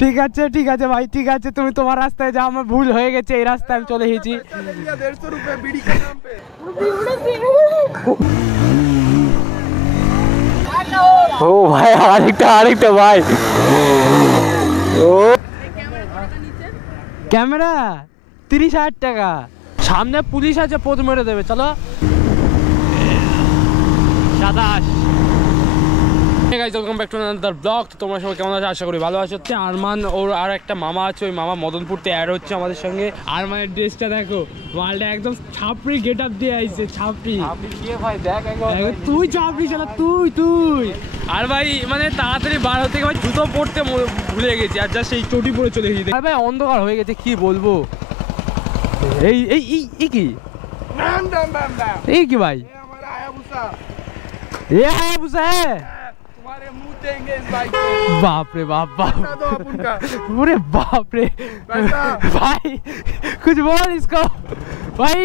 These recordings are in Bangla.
ঠিক আছে ঠিক আছে ভাই, ঠিক আছে, তুমি তোমার রাস্তায় যাও, আমার ভুল হয়ে গেছে, এই রাস্তায় আমি চলে এসেছি। ও ভাই আরেকটা ভাই, ও ক্যামেরা 30,000 টাকা, সামনে পুলিশ আছে, পোজ মেরে দেবে, চলো। 27 welcome back to another blog. তো তোমরা সবাই কেমন আছো? আশা করি ভালো আছো। আরমান ওর আর একটা মামা আছে, ওই মামা মদনপুরতে অ্যাড হচ্ছে আমাদের সঙ্গে। আরমানের ড্রেসটা দেখো, মালটা একদম ছাপড়ি গেট আপ দিয়ে আইছে, ছাপড়ি ভাই, দেখ তুই ছাপড়ি চালা, তুই আর ভাই মানে তাড়াতাড়ি বার হতে ভাই জুতো পড়তে ভুলে গেছি, আর যা সেই চটি পরে চলে গেছি। আর ভাই অন্ধকার হয়ে গেছে, কি বলবো। এই এই এই কি এই কি ভাই, এ হায়াবুসা হ্যাঁ, बाप रे बाप बाप, पूरे बाप रे भाई, कुछ बोल इसको भाई।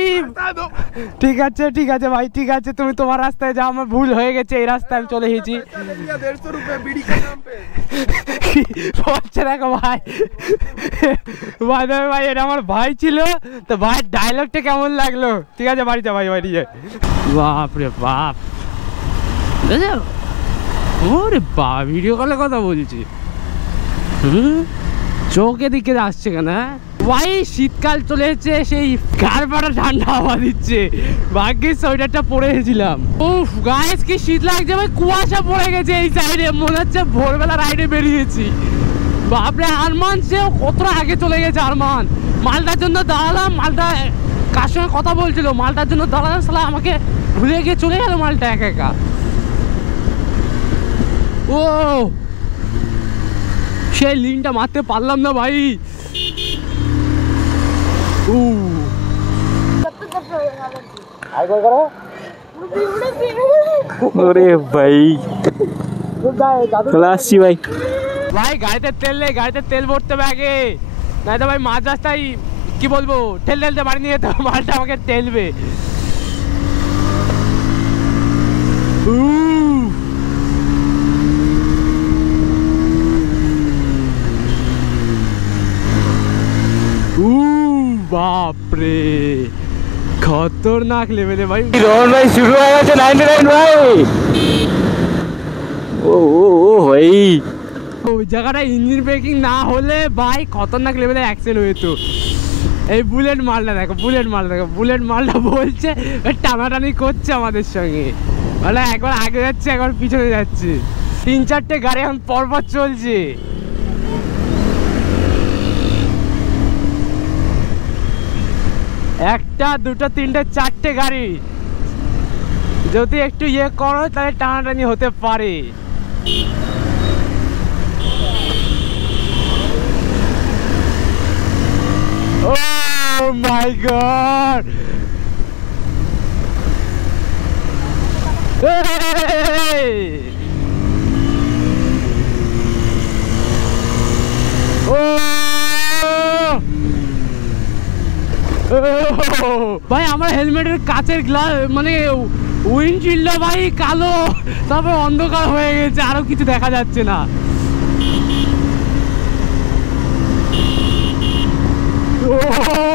ঠিক আছে ঠিক আছে ভাই, ঠিক আছে, তুমি তোমার রাস্তায় যাও, আমার ভুল হয়ে গেছে, এই রাস্তায় আমি চলে এসেছি। 150 रुपए बीड़ी के नाम पे বলছে দেখো ভাই, ভাই এটা আমার ভাই ছিল, তো ভাই ডায়লগটা কেমন লাগলো? ঠিক আছে বাড়ি যা ভাই, বাড়ি যা। বাপ রে বাপ, ওরে বা ভিডিও কলে কথা বলছি, চোখে দিকে আসছে কেন? ভাই শীতকাল চলে এসেছে, সেই গার পাড়া ঠান্ডা হাওয়া দিচ্ছে, ভাগ্যের সোয়েটারটা পরে এসেছিলাম। উফ গাইস কি শীত লাগছে ভাই, কুয়াশা পড়ে গেছে এই সাইডে, মনে হচ্ছে ভোরবেলা রাইডে বেরিয়েছি। বাপরে আরমান সেও কতটা আগে চলে গেছে। আরমান মালটার জন্য দাঁড়ালাম, মালটা কার সঙ্গে কথা বলছিল, মালটার জন্য দাঁড়ালাম, সালা আমাকে ভুলে গিয়ে চলে গেল মালটা একা একা। ও সেই লিনটা মারতে পারলাম না ভাই। ওরে ভাই চলে আসছি ভাই। ভাই গাড়িতে তেল নেই, গাড়িতে তেল ভরতে হবে আগে, নাই তো ভাই মাঝ রাস্তায় কি বলবো ঠেলতে বাড়ি নিয়ে যেতে হবে, মালটা আমাকে ঠেলবে। বাপরে খতরনাক লেভেলে ভাই, রোহন ভাই শুরু হয়ে গেছে 99 ভাই। ও ও ও ভাই ওই জায়গাটা ইঞ্জিন ব্রেকিং না হলে ভাই খতরনাক লেভেলে অ্যাক্সিডেন্ট হয়েছে। এই বুলেট মালটা দেখো, বুলেট মালটা বলছে টানাটানি করছে আমাদের সঙ্গে, মানে একবার আগে যাচ্ছে একবার পিছনে যাচ্ছে, 3-4টে গাড়ি এখন পরপর চলছে। একটা দুটো তিনটে চারটে গাড়ি, যদি একটু ইয়ে করো তাহলে টানাটানি হতে পারে। ও মাই গড, ভাই আমার হেলমেটের কাচের গ্লাস মানে উইন্ডশিল্ডটা ভাই কালো, তারপর অন্ধকার হয়ে গেছে, আরো কিছু দেখা যাচ্ছে না।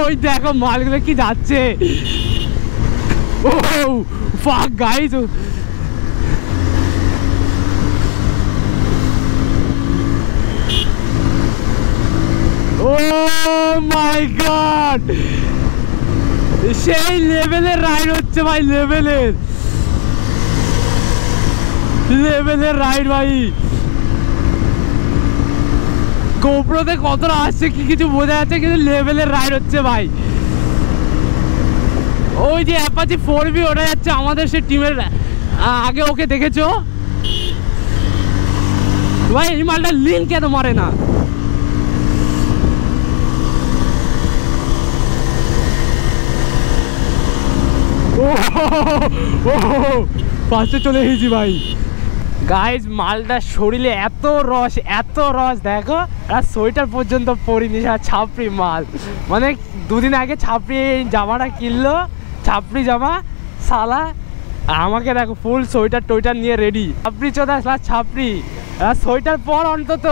ওই দেখো মালগুলো কি যাচ্ছে, ও ফাক গাইস, ও মাই গড, সেই লেভেলের রাইড হচ্ছে ভাই, লেভেলের রাইড ভাই। গোপ্রোতে কতটা আসছে কি কিছু বোঝা যাচ্ছে, কিন্তু লেভেলের রাইড হচ্ছে ভাই। ওই যে অ্যাপাচি 4V ওটা যাচ্ছে আমাদের সে টিমের আগে, ওকে দেখেছো ভাই? এই মালটা লিন কেন মারে না? ফার্স্টে চলে এসেছি ভাই। গাইজ মালটা শরীরে এত রস দেখো, আর সোয়েটার পর্যন্ত পরিনি, ছাপড়ি মাল, মানে দুদিন আগে ছাপড়ি জামাটা কিনলো, ছাপড়ি জামা সালা, আমাকে দেখো ফুল সোয়েটার টোয়েটার নিয়ে রেডি, ছাপড়ি চোদা ছাপড়ি, সোয়েটার পর অন্তত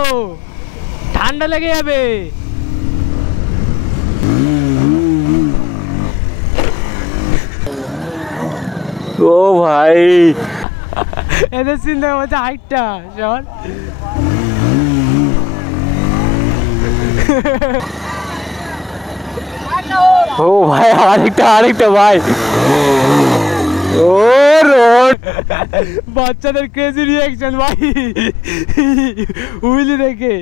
ঠান্ডা লেগে যাবে। ও ভাই এদের চিন্তা হচ্ছে হাইটটা শোন। ও ভাই আরেকটা ভাই। ও রোড বাচ্চাদের ক্রেজি রিয়াকশন ভাই উইলি দেখে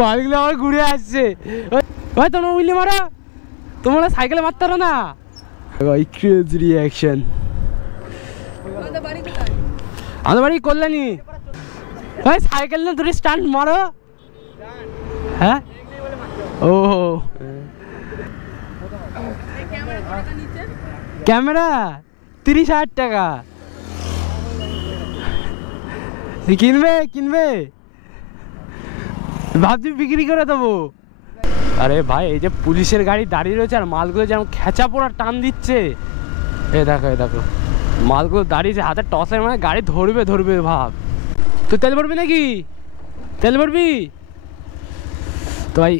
মালগুলো আমার ঘুরে আসছে। ভাই তোমরা উইলি মারো, তোমরা সাইকেলে মারতে পারো না ভাই। Crazy reaction. আমাদের বাড়ি কল্যাণী ভাই। সাইকেল না ধরে স্টান্ট মারো। হ্যাঁ ও ক্যামেরা 30,000 টাকা। কিনবে ভাবছি বিক্রি করে দেবো। আরে ভাই এই যে পুলিশের গাড়ি দাঁড়িয়ে রয়েছে আর মালগুলো যেমন খেঁচা পোড়া টান দিচ্ছে। এ দেখো মালগুলো দাঁড়িয়েছে, হাতে টসের মানে গাড়ি ধরবে ভাব। তুই তেল ভরবি নাকি? তেল ভরবি তো ভাই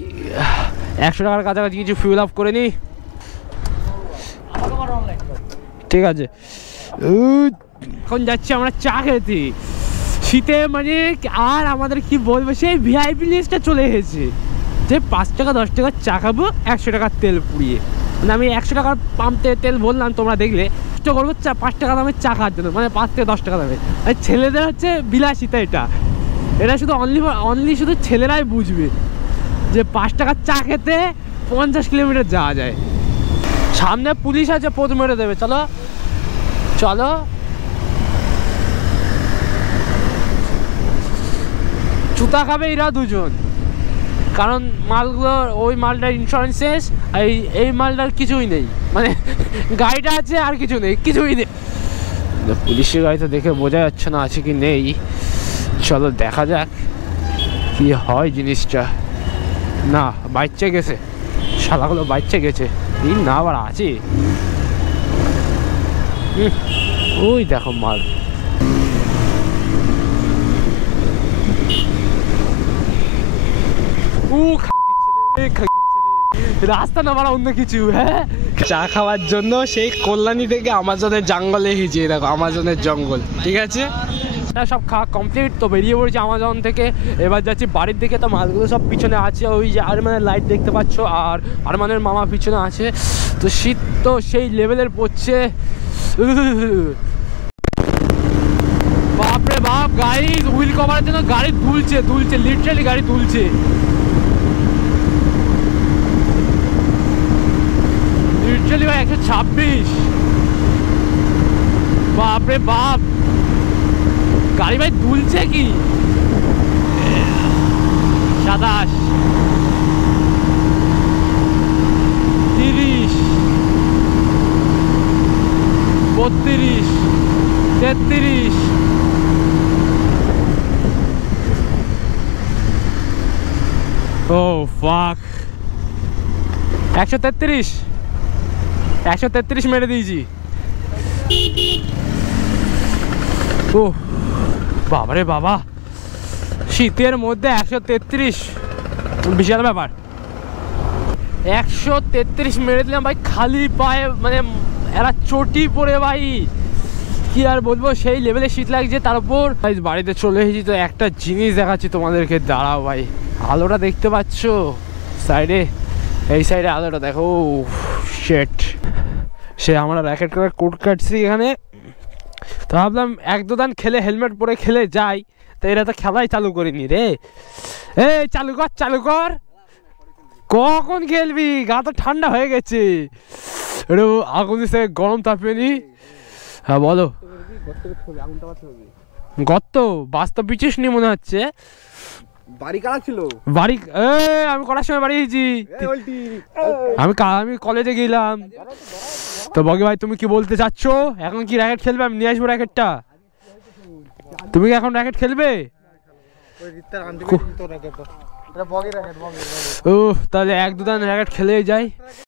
100 টাকার কাছাকাছি কিছু ফিউল আপ করে নি। ঠিক আছে এখন যাচ্ছি আমরা চা খেতে শীতে মানে। আর আমাদের কি বলবো, সেই ভিআইপি লিস্টটা চলে এসেছে যে 5 টাকা 10 টাকার চা খাবো 100 টাকার তেল পুড়িয়ে। মানে আমি 100 টাকার পাম্পে তেল বললাম, তোমরা দেখলে চেষ্টা করবো 5 টাকা দামের চা খাওয়ার জন্য, মানে 5 থেকে 10 টাকা দামে। আর ছেলেদের হচ্ছে বিলাসিতা, এটা শুধু অনলি শুধু ছেলেরাই বুঝবে যে 5 টাকার চা খেতে 50 কিলোমিটার যাওয়া যায়। সামনে পুলিশ আছে, পোদ মেরে দেবে। চলো জুতা খাবে এরা দুজন, কারণ মালগুলো ওই মালটার ইন্স্যুরেন্স শেষ, আর এই মালটার কিছুই নেই, মানে গাড়িটা আছে আর কিছুই নেই। পুলিশের গাড়িতে দেখে বোঝা যাচ্ছে না আছে কি নেই। চলো দেখা যাক কি হয় জিনিসটা। না বাচ্চা গেছে, শালাগুলো বাচ্চা গেছে। না আবার আছে, ওই দেখো মাল। রাস্তা না বাড়া অন্য কিছু। হ্যাঁ চা খাওয়ার জন্য সেই কল্যাণী থেকে আমাজনের জঙ্গলে হিজিয়ে দেখো, আমাজনের জঙ্গল। ঠিক আছে সব খাওয়া কমপ্লিট, তো বেরিয়ে পড়েছি আমাজন থেকে। এবার যাচ্ছি বাড়ির দিকে। তো মালগুলো সব পিছনে আছে, ওই যে আরমানের লাইট দেখতে পাচ্ছ, আর আরমানের মামা পিছনে আছে। তো শীত তো সেই লেভেলের পড়ছে, বাপরে বাপ। গাড়ি হুইল কভারের জন্য গাড়ি দুলছে লিটারালি গাড়ি দুলছে। লিটারালি ভাই 126, বাপরে বাপ। গাড়ি ভাই দুলছে কি। 27, 30, 32, 33, ও ফাক। 133 মেরে দিয়েছি। ও বাবারে বাবা, শীতের মধ্যে 133 বিশাল ব্যাপার। 133 মেরে দিলাম ভাই খালি পায়ে, মানে এরা চটি পরে ভাই কি আর বলবো, সেই লেভেলে শীত লাগছে। তার উপর বাড়িতে চলে এসেছি। তো একটা জিনিস দেখাচ্ছি তোমাদেরকে, দাঁড়াও ভাই। আলোটা দেখতে পাচ্ছ সাইডে, এই সাইডে আলোটা দেখো। শেট, সে আমরা র্যাকেট করার কোড কাটছি এখানে। তো ভাবলাম 1-2 দান খেলে হেলমেট পরে খেলে যাই, তো এরা তো খেলাই চালু করিনি রে। এই চালু কর কখন খেলবি? গা তো ঠান্ডা হয়ে গেছে, একটু আগুন দিছে গরম তাপিয়ে নি। হ্যাঁ বলো। গর্ত বাস্তব পিছিস নি মনে হচ্ছে। বাড়ি কারা ছিল? বাড়ি আমি কটার সময় বাড়ি গেছি? আমি কলেজে গেলাম। তো বগে ভাই তুমি কি বলতে চাচ্ছ? এখন কি র্যাকেট খেলবে? আমি নিয়ে আসবো র্যাকেটটা। তুমি কি এখন র্যাকেট খেলবে? ও তাহলে 1-2 দান র্যাকেট খেলে যাই।